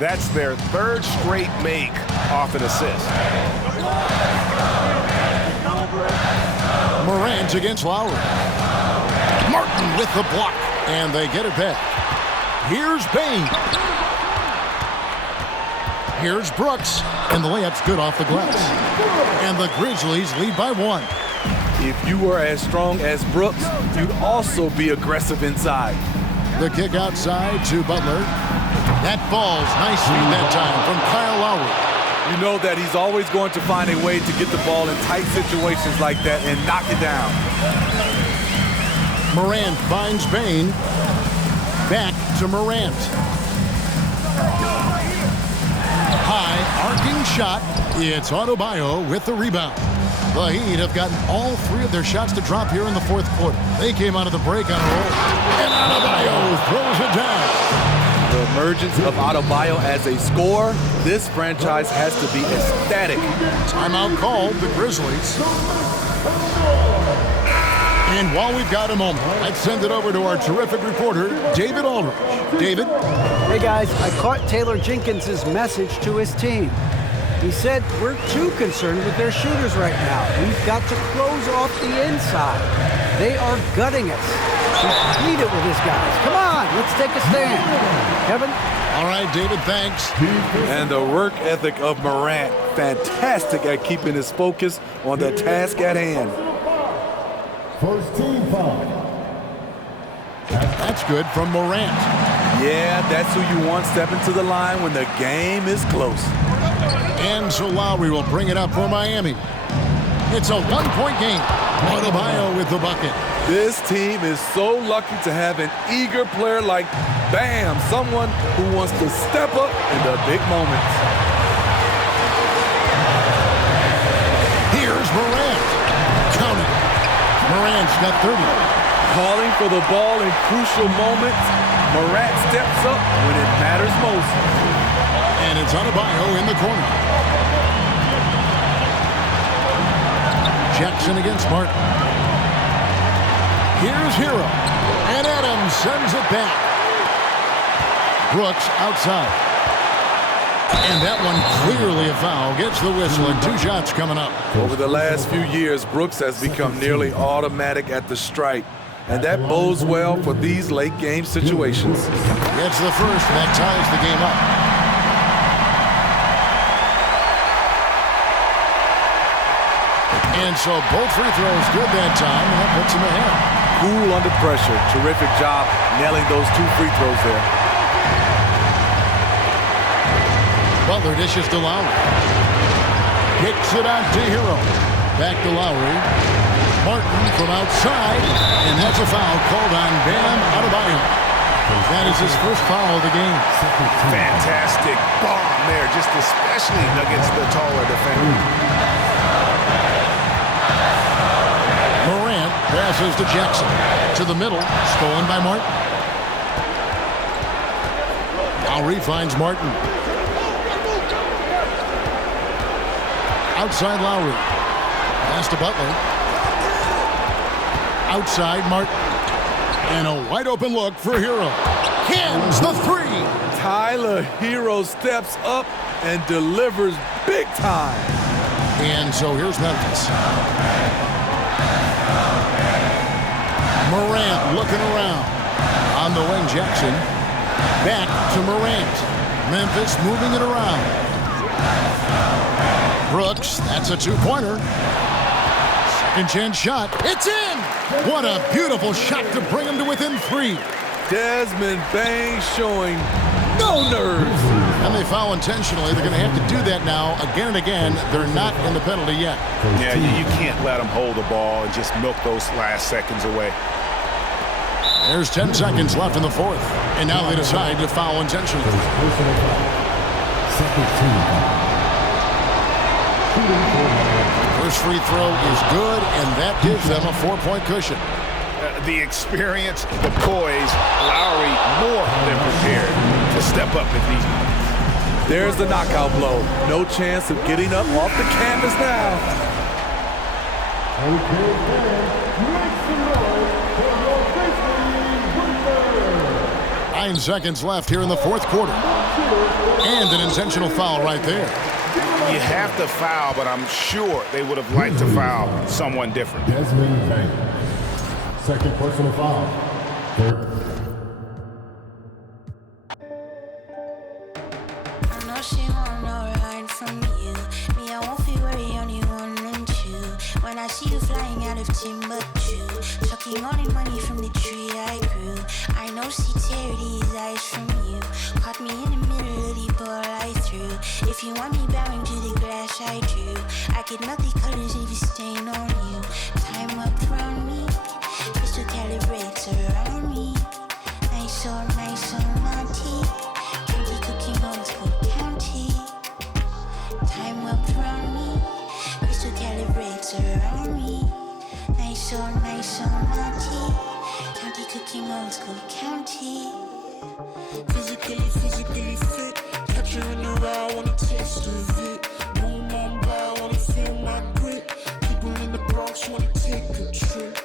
That's their third straight make off an assist. Morant against Lowry. Martin with the block, and they get it back. Here's Bain. Here's Brooks, and the layup's good off the glass. And the Grizzlies lead by 1. If you were as strong as Brooks, you'd also be aggressive inside. The kick outside to Butler. That falls nicely that time from Kyle Lowry. You know that he's always going to find a way to get the ball in tight situations like that and knock it down. Morant finds Bain. Back to Morant. High, arcing shot. It's Adebayo with the rebound. The Heat have gotten all 3 of their shots to drop here in the 4th quarter. They came out of the break on a roll. And Adebayo throws it down. The emergence of Adebayo as a scorer, this franchise has to be ecstatic. Timeout called, the Grizzlies. And while we've got a moment, let's send it over to our terrific reporter, David Aldridge. David? Hey guys, I caught Taylor Jenkins' message to his team. He said, we're too concerned with their shooters right now. We've got to close off the inside. They are gutting us. He pleaded with his guys. Come on, let's take a stand. Kevin? All right, David, thanks. And the work ethic of Morant, fantastic at keeping his focus on the task at hand. First team foul. That's good from Morant. Yeah, that's who you want stepping to the line when the game is close. And so Lowry will bring it up for Miami. It's a 1-point game. Adebayo with the bucket. This team is so lucky to have an eager player like Bam, someone who wants to step up in the big moments. Here's Morant. Count it. Morant's got 30. Calling for the ball in crucial moments. Morant steps up when it matters most. And it's Adebayo in the corner. Jackson against Martin. Here's Hero. And Adams sends it back. Brooks outside. And that one clearly a foul. Gets the whistle and 2 shots coming up. Over the last few years, Brooks has become nearly automatic at the stripe. And that bodes well for these late game situations. Gets the first, and that ties the game up. And so both free throws good that time, and that puts him ahead. Cool under pressure. Terrific job nailing those 2 free throws there. Butler dishes to Lowry. Kicks it out to Hero. Back to Lowry. Martin from outside, and that's a foul called on Bam Adebayo. That is his first foul of the game. Fantastic bomb there, just especially against the taller defender. Morant passes to Jackson. To the middle, stolen by Martin. Lowry finds Martin. Outside Lowry. Pass to Butler. Outside Martin. And a wide open look for Hero. Cans the 3. Tyler Hero steps up and delivers big time. And so here's Memphis. Morant looking around. On the wing, Jackson. Back to Morant. Memphis moving it around. Brooks, that's a 2-pointer. Second chance shot. It's in! What a beautiful shot to bring him to within 3. Desmond Bain showing no nerves. And they foul intentionally. They're going to have to do that now again and again. They're not in the penalty yet. Yeah, you can't let them hold the ball and just milk those last seconds away. There's 10 seconds left in the 4th. And now they decide to foul intentionally. First free throw is good, and that gives them a 4-point cushion. The experience, the poise, Lowry more than prepared to step up if needed. There's the knockout blow. No chance of getting up off the canvas now. 9 seconds left here in the fourth quarter. And an intentional foul right there. You have to foul, but I'm sure they would have liked to foul someone different. Desmond Bain. Second personal foul. Third. I know she want no ride from you. Me, I won't feel worry, only 1 and 2. When I see you flying out of Timbuktu, sucking all the money from the tree I grew. I know she tear these eyes from you. Caught me in the middle of the ball I threw. If you want me bowing to the glass I do. I get multi-colors if you stain on you. Time up around me, crystal calibrates around me. Nice or naughty. County cooking old school county. Time up around me, crystal calibrates around me. Nice or naughty. County cooking old school county. Physically fit. Catch you in the round, wanna taste of it. Boom on by, wanna feel my grit. People in the Bronx wanna take a trip.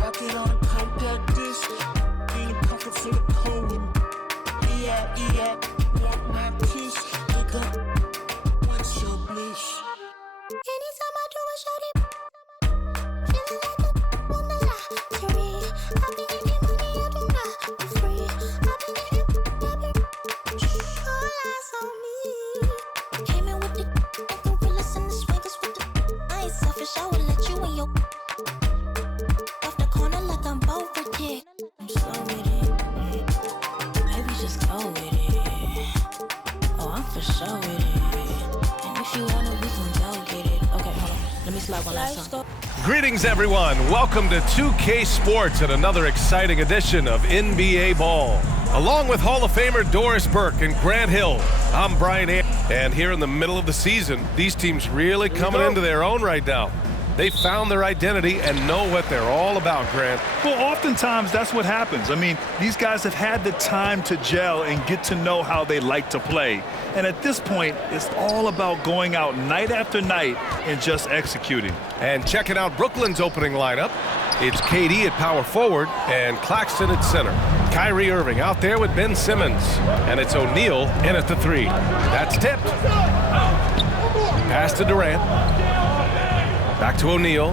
Rock it on a compact disc. In a pocket full of cold. Yeah, want my kiss. Look up, what's your bliss? Anytime I do a shawty, feeling like a on the lottery. I've been getting money, I do not be free. I've been getting all eyes on me. Came in with the gorillas and the swingers with the I ain't selfish, I would let you in your off the corner like I'm both with it. I'm so with it. Baby, just go with it. Oh, I'm for sure with it. And if you want it, we can go get it. Okay, hold on. Let me slide one last time. Greetings, everyone. Welcome to 2K Sports and another exciting edition of NBA Ball. Along with Hall of Famer Doris Burke and Grant Hill, I'm Brian A. And here in the middle of the season, these teams really coming into their own right now. They found their identity and know what they're all about, Grant. Well, oftentimes that's what happens. I mean, these guys have had the time to gel and get to know how they like to play. And at this point, it's all about going out night after night and just executing. And checking out Brooklyn's opening lineup, it's KD at power forward and Claxton at center. Kyrie Irving out there with Ben Simmons. And it's O'Neal in at the 3. That's tipped. Pass to Durant. Back to O'Neal.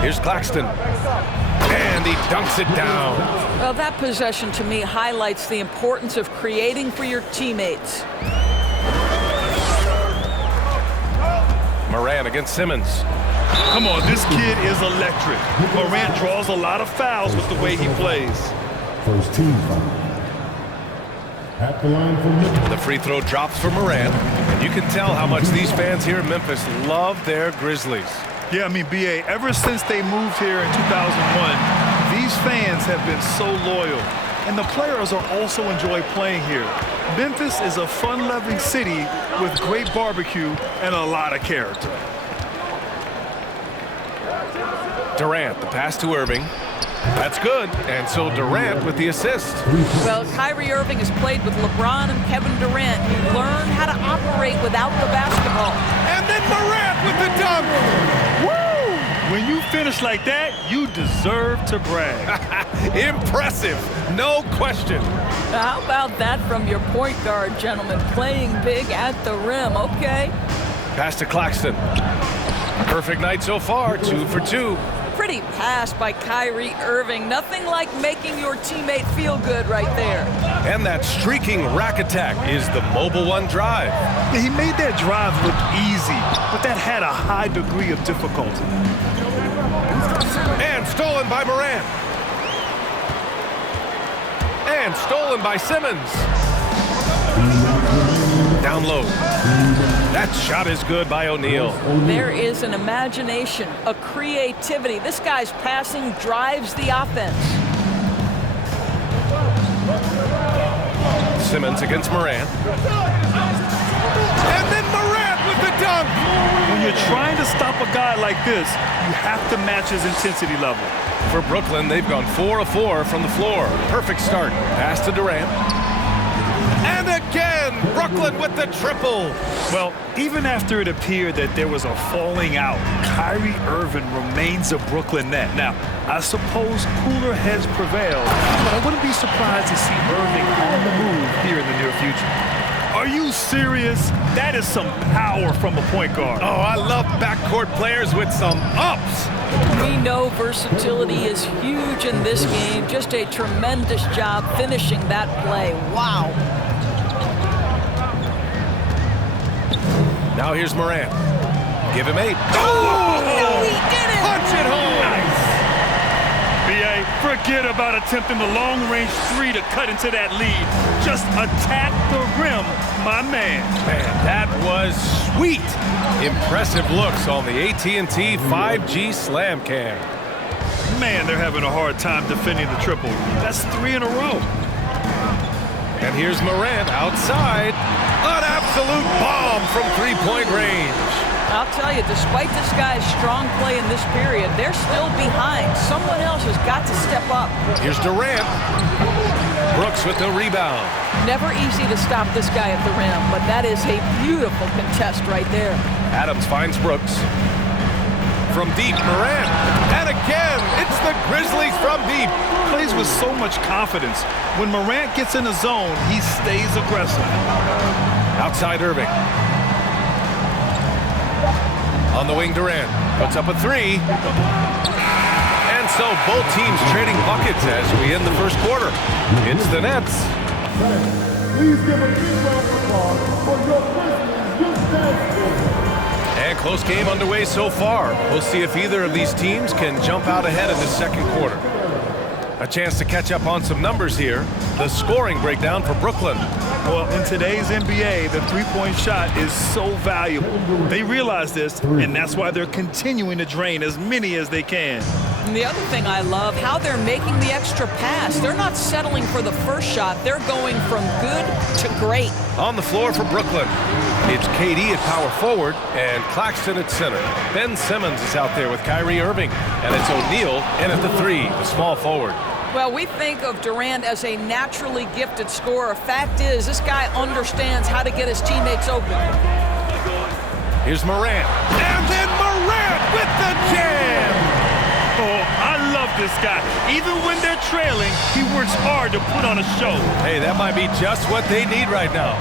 Here's Claxton. And he dunks it down. Well, that possession to me highlights the importance of creating for your teammates. Morant against Simmons. Come on, this kid is electric. Morant draws a lot of fouls with the way he plays. First team foul. At the line for Memphis. The free throw drops for Morant. And you can tell how much these fans here in Memphis love their Grizzlies. Yeah, I mean, B.A., ever since they moved here in 2001, these fans have been so loyal. And the players are also enjoy playing here. Memphis is a fun-loving city with great barbecue and a lot of character. Durant, the pass to Irving. That's good. And so Durant with the assist. Well, Kyrie Irving has played with LeBron and Kevin Durant. He learned how to operate without the basketball. And then Morant with the dunk. Woo! When you finish like that, you deserve to brag. Impressive. No question. How about that from your point guard, gentlemen? Playing big at the rim. Okay. Pass to Claxton. Perfect night so far. 2 for 2. Pretty pass by Kyrie Irving. Nothing like making your teammate feel good right there. And that streaking rack attack is the Mobile One drive. He made that drive look easy, but that had a high degree of difficulty. And stolen by Morant. And stolen by Simmons. Down low. That shot is good by O'Neal. There is an imagination, a creativity. This guy's passing drives the offense. Simmons against Morant. And then Morant with the dunk. When you're trying to stop a guy like this, you have to match his intensity level. For Brooklyn, they've gone 4 of 4 from the floor. Perfect start. Pass to Durant. And again, Brooklyn with the triple. Well, even after it appeared that there was a falling out, Kyrie Irving remains a Brooklyn net. Now, I suppose cooler heads prevail, but I wouldn't be surprised to see Irving on the move here in the near future. Are you serious? That is some power from a point guard. Oh, I love backcourt players with some ups. We know versatility is huge in this game. Just a tremendous job finishing that play. Wow. Now here's Morant. Give him 8. Oh, no, he did it! Punch it home! Nice. B.A., forget about attempting the long-range 3 to cut into that lead. Just attack the rim, my man. Man, that was sweet. Impressive looks on the AT&T 5G Slam Cam. Man, they're having a hard time defending the triple. That's 3 in a row. And here's Morant outside. An absolute bomb from three-point range. I'll tell you, despite this guy's strong play in this period, they're still behind. Someone else has got to step up. Here's Durant. Brooks with the rebound. Never easy to stop this guy at the rim, but that is a beautiful contest right there. Adams finds Brooks. From deep, Morant. And again, it's the Grizzlies from deep. Plays with so much confidence. When Morant gets in the zone, he stays aggressive. Outside Irving. On the wing, Durant puts up a 3. And so both teams trading buckets as we end the first quarter. It's the Nets. Please give a big round of applause for your Grizzlies Houston. And close game underway so far. We'll see if either of these teams can jump out ahead in the second quarter. A chance to catch up on some numbers here. The scoring breakdown for Brooklyn. Well, in today's NBA, the three-point shot is so valuable. They realize this, and that's why they're continuing to drain as many as they can. And the other thing I love, how they're making the extra pass. They're not settling for the first shot. They're going from good to great. On the floor for Brooklyn, it's KD at power forward and Claxton at center. Ben Simmons is out there with Kyrie Irving, and it's O'Neal in at the 3, the small forward. Well, we think of Durant as a naturally gifted scorer. Fact is, this guy understands how to get his teammates open. Here's Morant. And then Morant with the jam! Oh, I love this guy. Even when they're trailing, he works hard to put on a show. Hey, that might be just what they need right now.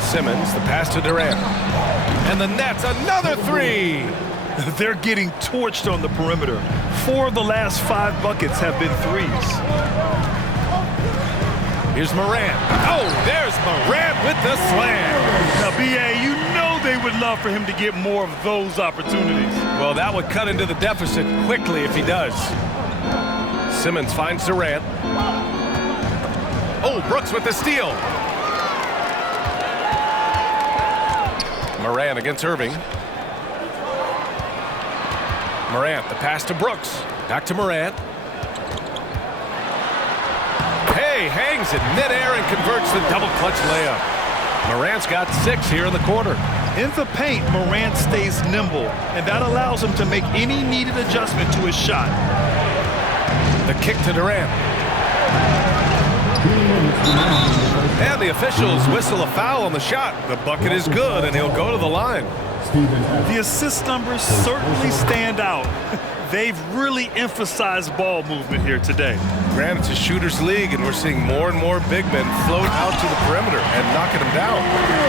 Simmons, the pass to Durant. And the Nets, another 3! They're getting torched on the perimeter. 4 of the last 5 buckets have been 3s. Here's Morant. Oh, there's Morant with the slam. Now, B.A., you know they would love for him to get more of those opportunities. Well, that would cut into the deficit quickly if he does. Simmons finds Durant. Oh, Brooks with the steal. Morant against Irving. Morant, the pass to Brooks. Back to Morant. Hey, hangs in midair and converts the double clutch layup. Morant's got 6 here in the quarter. In the paint, Morant stays nimble, and that allows him to make any needed adjustment to his shot. The kick to Durant. And the officials whistle a foul on the shot. The bucket is good, and he'll go to the line. The assist numbers certainly stand out. They've really emphasized ball movement here today. Granted, it's a shooter's league, and we're seeing more and more big men float out to the perimeter and knocking them down.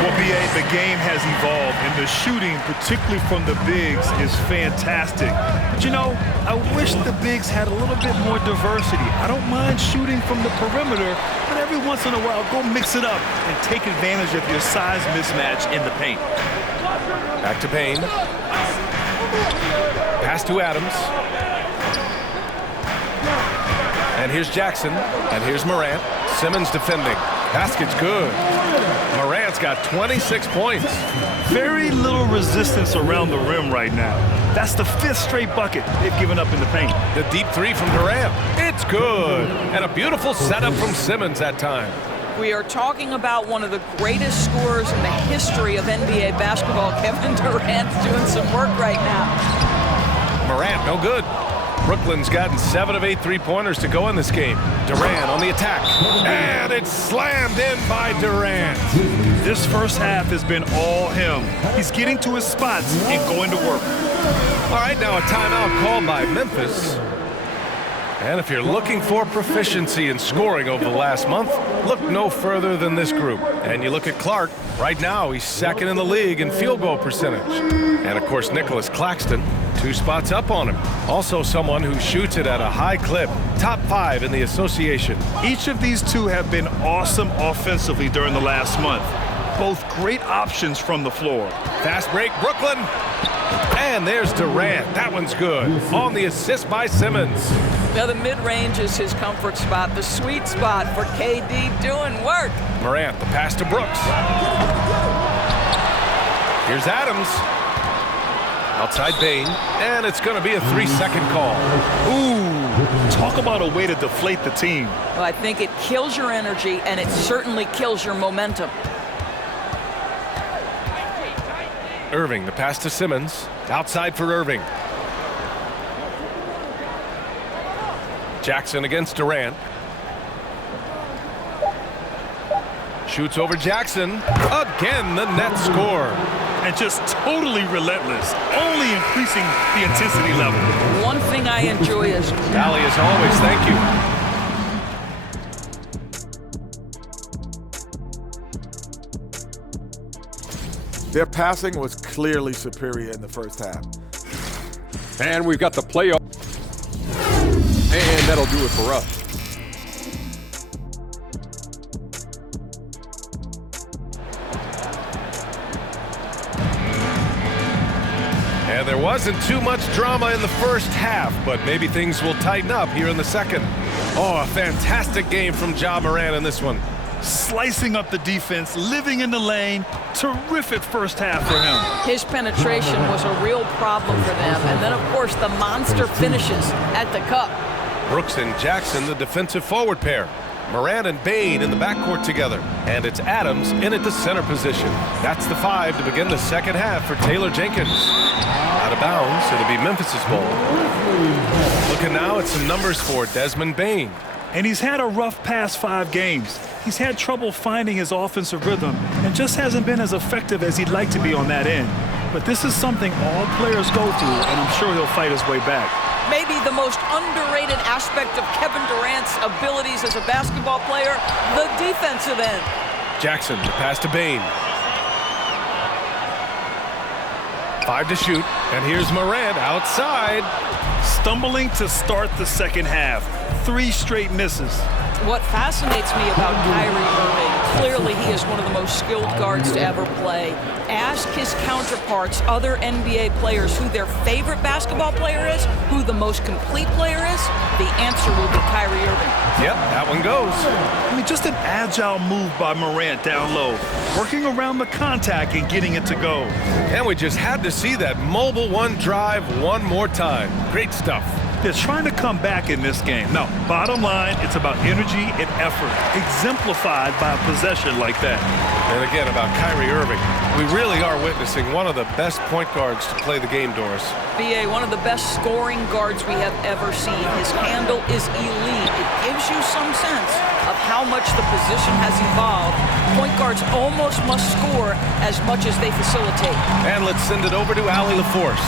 Well, B.A., the game has evolved, and the shooting, particularly from the bigs, is fantastic. But, you know, I wish the bigs had a little bit more diversity. I don't mind shooting from the perimeter, but every once in a while, go mix it up and take advantage of your size mismatch in the paint. Back to Payne. Pass to Adams. And here's Jackson. And here's Morant. Simmons defending. Basket's good. Morant's got 26 points. Very little resistance around the rim right now. That's the 5th straight bucket they've given up in the paint. The deep 3 from Durant. It's good. And a beautiful setup from Simmons that time. We are talking about one of the greatest scorers in the history of NBA basketball. Kevin Durant's doing some work right now. Morant, no good. Brooklyn's gotten 7 of 8 3-pointers to go in this game. Durant on the attack. And it's slammed in by Durant. This first half has been all him. He's getting to his spots and going to work. All right, now a timeout called by Memphis. And if you're looking for proficiency in scoring over the last month, look no further than this group. And you look at Clark, right now he's second in the league in field goal percentage. And of course, Nicholas Claxton, 2 spots up on him. Also someone who shoots it at a high clip, top 5 in the association. Each of these two have been awesome offensively during the last month. Both great options from the floor. Fast break, Brooklyn. And there's Durant. That one's good. On the assist by Simmons. Now the mid-range is his comfort spot, the sweet spot for KD doing work. Morant, the pass to Brooks. Here's Adams. Outside Bain, and it's going to be a 3-second call. Ooh, talk about a way to deflate the team. Well, I think it kills your energy, and it certainly kills your momentum. Irving, the pass to Simmons. Outside for Irving. Jackson against Durant. Shoots over Jackson. Again, the net score. And just totally relentless, only increasing the intensity level. One thing I enjoy is... Allie, as always, thank you. Their passing was clearly superior in the first half. And we've got the playoff. And that'll do it for us. And there wasn't too much drama in the first half, but maybe things will tighten up here in the second. Oh, a fantastic game from Ja Morant in this one. Slicing up the defense, living in the lane. Terrific first half for him. His penetration was a real problem for them. And then, of course, the monster finishes at the cup. Brooks and Jackson, the defensive forward pair. Morant and Bain in the backcourt together. And it's Adams in at the center position. That's the 5 to begin the second half for Taylor Jenkins. Out of bounds, it'll be Memphis's ball. Looking now at some numbers for Desmond Bain. And he's had a rough past 5 games. He's had trouble finding his offensive rhythm and just hasn't been as effective as he'd like to be on that end. But this is something all players go through, and I'm sure he'll fight his way back. Maybe the most underrated aspect of Kevin Durant's abilities as a basketball player, the defensive end. Jackson, the pass to Bain. 5 to shoot, and here's Morant outside. Stumbling to start the second half. 3 straight misses. What fascinates me about Kyrie Irving, clearly he is one of the most skilled guards to ever play. Ask his counterparts, other NBA players, who their favorite basketball player is, who the most complete player is, the answer will be Kyrie Irving. Yep, that one goes. I mean, just an agile move by Morant down low, working around the contact and getting it to go. And we just had to see that mobile one drive one more time. Great stuff. They're trying to come back in this game. Now, bottom line, it's about energy and effort, exemplified by a possession like that. And again, about Kyrie Irving, we really are witnessing one of the best point guards to play the game, Doris. BA, one of the best scoring guards we have ever seen. His handle is elite. It gives you some sense of how much the position has evolved. Point guards almost must score as much as they facilitate. And let's send it over to Allie LaForce.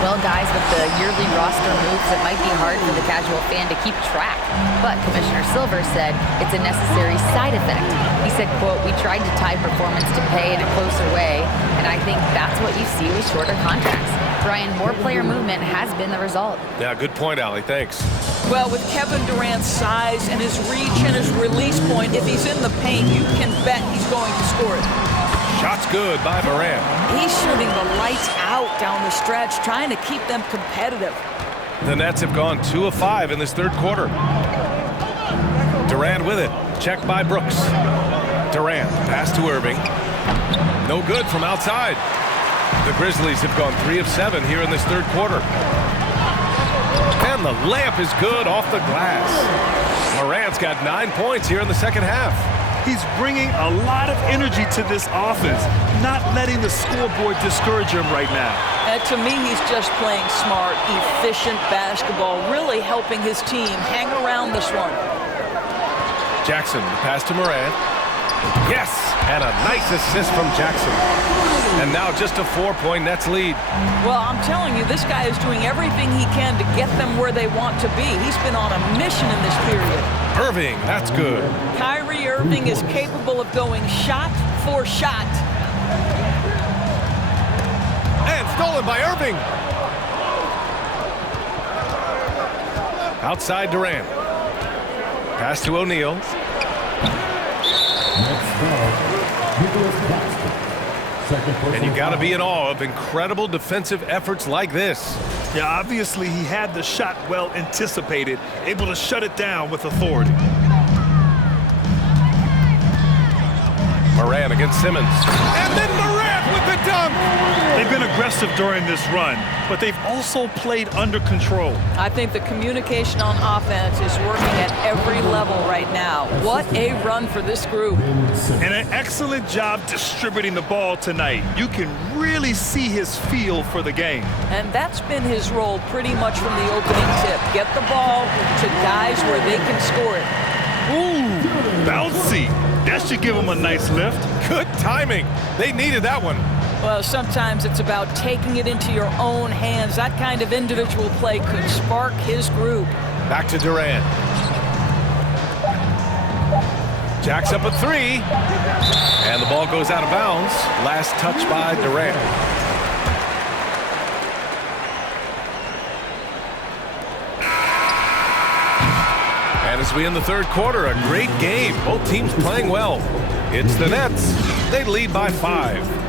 Well, guys, with the yearly roster moves, it might be hard for the casual fan to keep track. But Commissioner Silver said it's a necessary side effect. He said, quote, "We tried to tie performance to pay in a closer way, and I think that's what you see with shorter contracts." Brian, more player movement has been the result. Yeah, good point, Allie. Thanks. Well, with Kevin Durant's size and his reach and his release point, if he's in the paint, you can bet he's going to score it. Shot's good by Morant. He's shooting the lights out down the stretch, trying to keep them competitive. The Nets have gone 2 of 5 in this third quarter. Durant with it. Checked by Brooks. Durant, pass to Irving. No good from outside. The Grizzlies have gone 3 of 7 here in this third quarter. And the layup is good off the glass. Morant's got 9 points here in the second half. He's bringing a lot of energy to this offense, not letting the scoreboard discourage him right now. And to me, he's just playing smart, efficient basketball, really helping his team hang around this one. Jackson, the pass to Morant. Yes, and a nice assist from Jackson. And now just a 4-point Nets lead. Well, I'm telling you, this guy is doing everything he can to get them where they want to be. He's been on a mission in this period. Irving, that's good. Kyrie Irving is capable of going shot for shot. And stolen by Irving. Outside Durant. Pass to O'Neal. And you got to be in awe of incredible defensive efforts like this. Yeah, obviously he had the shot well anticipated, able to shut it down with authority. Morant against Simmons. And then Morant with the dunk. They've been aggressive during this run, but they've also played under control. I think the communication on offense is working at every level right now. What a run for this group. And an excellent job distributing the ball tonight. You can really see his feel for the game. And that's been his role pretty much from the opening tip. Get the ball to guys where they can score it. Ooh, bouncy. That should give him a nice lift. Good timing. They needed that one. Well, sometimes it's about taking it into your own hands. That kind of individual play could spark his group. Back to Durant. Jacks up a 3. And the ball goes out of bounds. Last touch by Durant. And as we end the third quarter, a great game. Both teams playing well. It's the Nets. They lead by 5.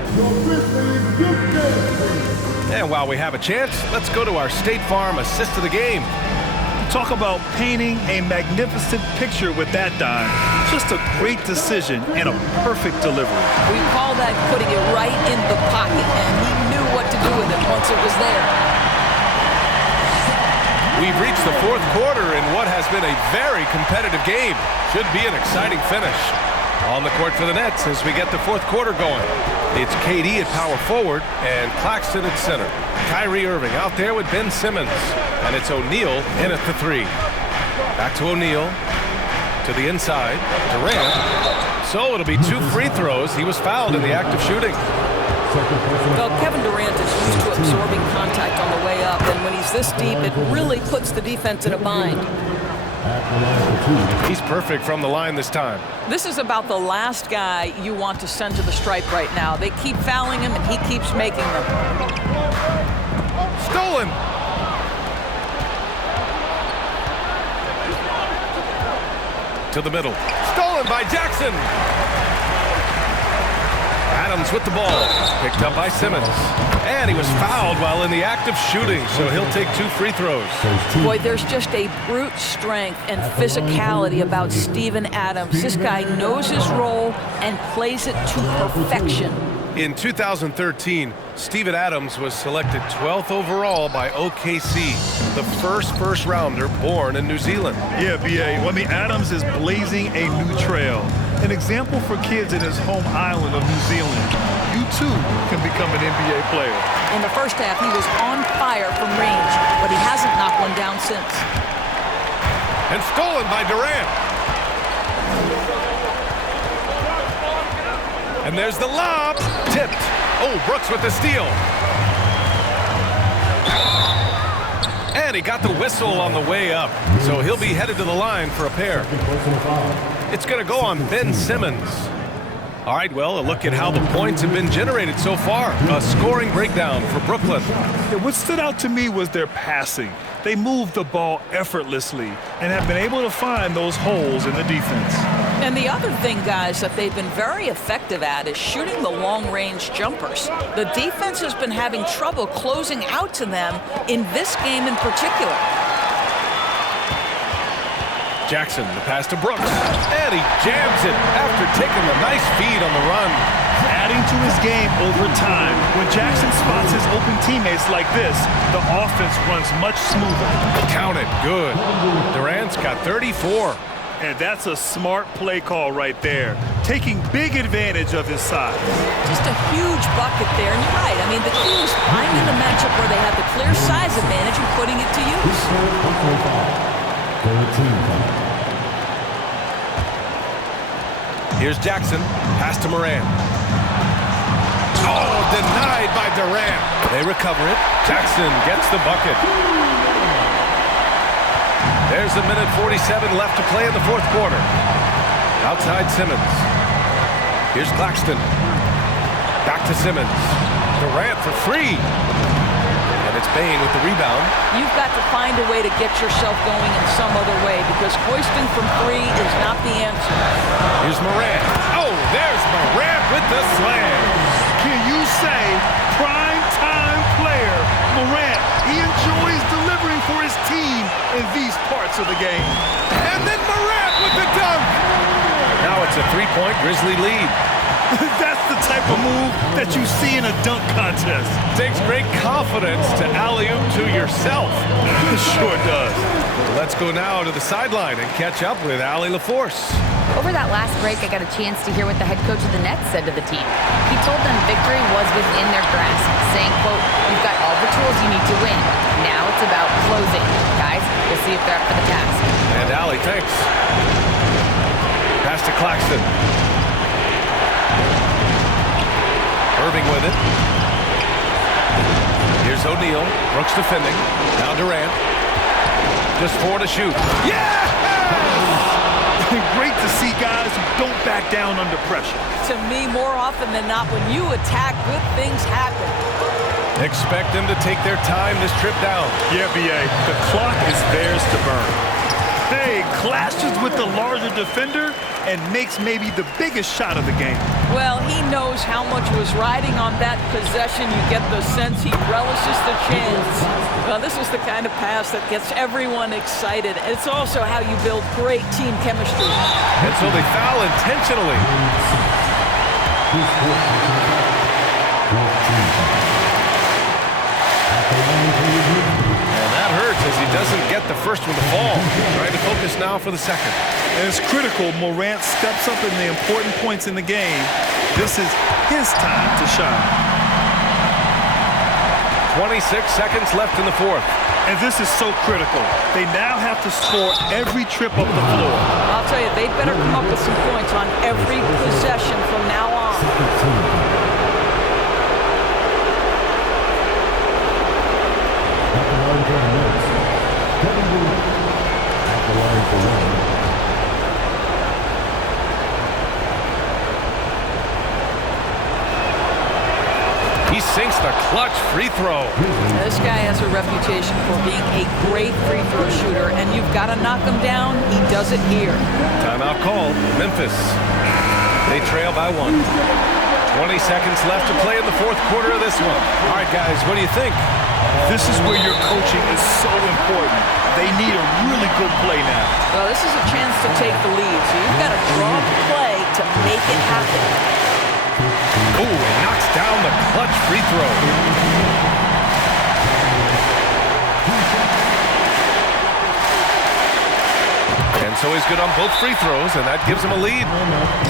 And while we have a chance, let's go to our State Farm assist of the game. Talk about painting a magnificent picture with that dime. Just a great decision and a perfect delivery. We call that putting it right in the pocket, and he knew what to do with it once it was there. We've reached the fourth quarter in what has been a very competitive game. Should be an exciting finish. On the court for the Nets as we get the fourth quarter going. It's KD at power forward and Claxton at center. Kyrie Irving out there with Ben Simmons. And it's O'Neal in at the 3. Back to O'Neal. To the inside. Durant. So it'll be 2 free throws. He was fouled in the act of shooting. Well, Kevin Durant is used to absorbing contact on the way up. And when he's this deep, it really puts the defense in a bind. He's perfect from the line this time. This is about the last guy you want to send to the stripe right now. They keep fouling him, and he keeps making them. Stolen. To the middle. Stolen by Jackson. Adams with the ball. Picked up by Simmons. And he was fouled while in the act of shooting, so he'll take 2 free throws. Boy, there's just a brute strength and physicality about Steven Adams. This guy knows his role and plays it to perfection. In 2013, Steven Adams was selected 12th overall by OKC, the first rounder born in New Zealand. Yeah, B.A. Well, I mean, Adams is blazing a new trail. An example for kids in his home island of New Zealand. You too can become an NBA player. In the first half, he was on fire from range, but he hasn't knocked one down since. And stolen by Durant. And there's the lob. Tipped. Oh, Brooks with the steal. And he got the whistle on the way up, so he'll be headed to the line for a pair. It's going to go on Ben Simmons. All right, well, a look at how the points have been generated so far. A scoring breakdown for Brooklyn. Yeah, what stood out to me was their passing. They moved the ball effortlessly and have been able to find those holes in the defense. And the other thing, guys, that they've been very effective at is shooting the long-range jumpers. The defense has been having trouble closing out to them in this game in particular. Jackson, the pass to Brooks, and he jams it after taking the nice feed on the run. Adding to his game over time. When Jackson spots his open teammates like this, the offense runs much smoother. Count it, good. Durant's got 34. And that's a smart play call right there, taking big advantage of his size. Just a huge bucket there, and you're right. I mean, the key is finding the matchup where they have the clear size advantage and putting it to use. Here's Jackson, pass to Moran. Oh, denied by Durant. They recover it. Jackson gets the bucket. There's a minute 47 left to play in the fourth quarter. Outside Simmons. Here's Claxton. Back to Simmons. Durant for three. And it's Bain with the rebound. You've got to find a way to get yourself going in some other way because hoisting from three is not the answer. Here's Morant. Oh, there's Morant with the slam. Can you say prime time player Morant? He enjoys delivering for his team in these parts of the game. And then Morant with the dunk. Now it's a three-point Grizzly lead. That's the type of move that you see in a dunk contest. Takes great confidence to alley-oop to yourself. It sure does. Let's go now to the sideline and catch up with Allie LaForce. Over that last break, I got a chance to hear what the head coach of the Nets said to the team. He told them victory was within their grasp, saying, quote, "You've got all the tools you need to win. Now it's about closing. Guys, we'll see if they're up for the task." And Allie, thanks. Pass to Claxton. Irving with it. Here's O'Neal. Brooks defending. Now Durant. Just four to shoot. Yeah! Great to see guys who don't back down under pressure. To me, more often than not, when you attack, good things happen. Expect them to take their time this trip down. Yeah, B.A. The clock is theirs to burn. Hey, clashes with the larger defender and makes maybe the biggest shot of the game. Well, he knows how much was riding on that possession. You get the sense he relishes the chance. Well, this is the kind of pass that gets everyone excited. It's also how you build great team chemistry. And so they foul intentionally. And that hurts as he doesn't get the first one to fall. Trying to focus now for the second. And it's critical Morant steps up in the important points in the game. This is his time to shine. 26 seconds left in the fourth. And this is so critical. They now have to score every trip up the floor. I'll tell you, they better come up with some points on every possession from now on. He sinks the clutch free throw. This guy has a reputation for being a great free throw shooter, and you've got to knock him down. He does it here. Timeout called. Memphis. They trail by one. 20 seconds left to play in the fourth quarter of this one. All right, guys, what do you think? This is where your coaching is so important. They need a really good play now. Well, this is a chance to take the lead, so you've got to draw the play to make it happen. Oh, and knocks down the clutch free throw. And so he's good on both free throws, and that gives him a lead.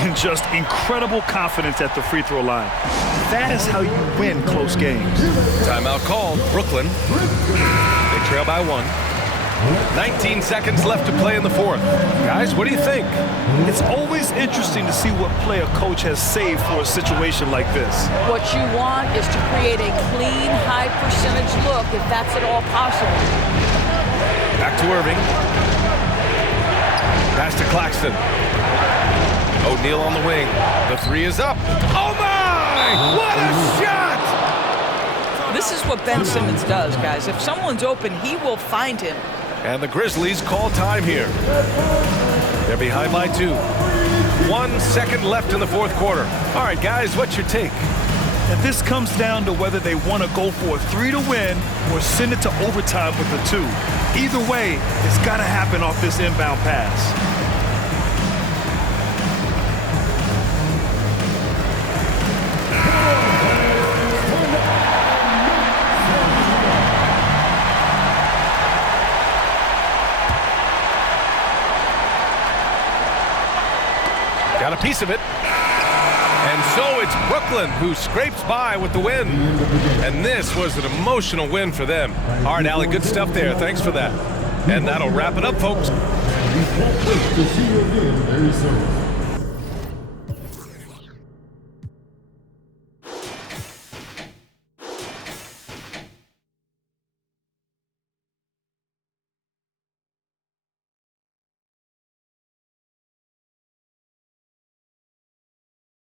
And just incredible confidence at the free throw line. That is how you win close games. Timeout called. Brooklyn. They trail by one. 19 seconds left to play in the fourth. Guys, what do you think? It's always interesting to see what play a coach has saved for a situation like this. What you want is to create a clean, high percentage look, if that's at all possible. Back to Irving. Pass to Claxton. O'Neal on the wing. The three is up. Oh my! What a shot! This is what Ben Simmons does, guys. If someone's open, he will find him. And the Grizzlies call time here. They're behind by two. 1 second left in the fourth quarter. All right, guys, what's your take? And this comes down to whether they want to go for a three to win or send it to overtime with a two. Either way, it's got to happen off this inbound pass. piece of it. And so it's Brooklyn who scrapes by with the win. And this was an emotional win for them. All right, Allie, good stuff there. Thanks for that. And that'll wrap it up, folks. We can't wait to see you again very soon.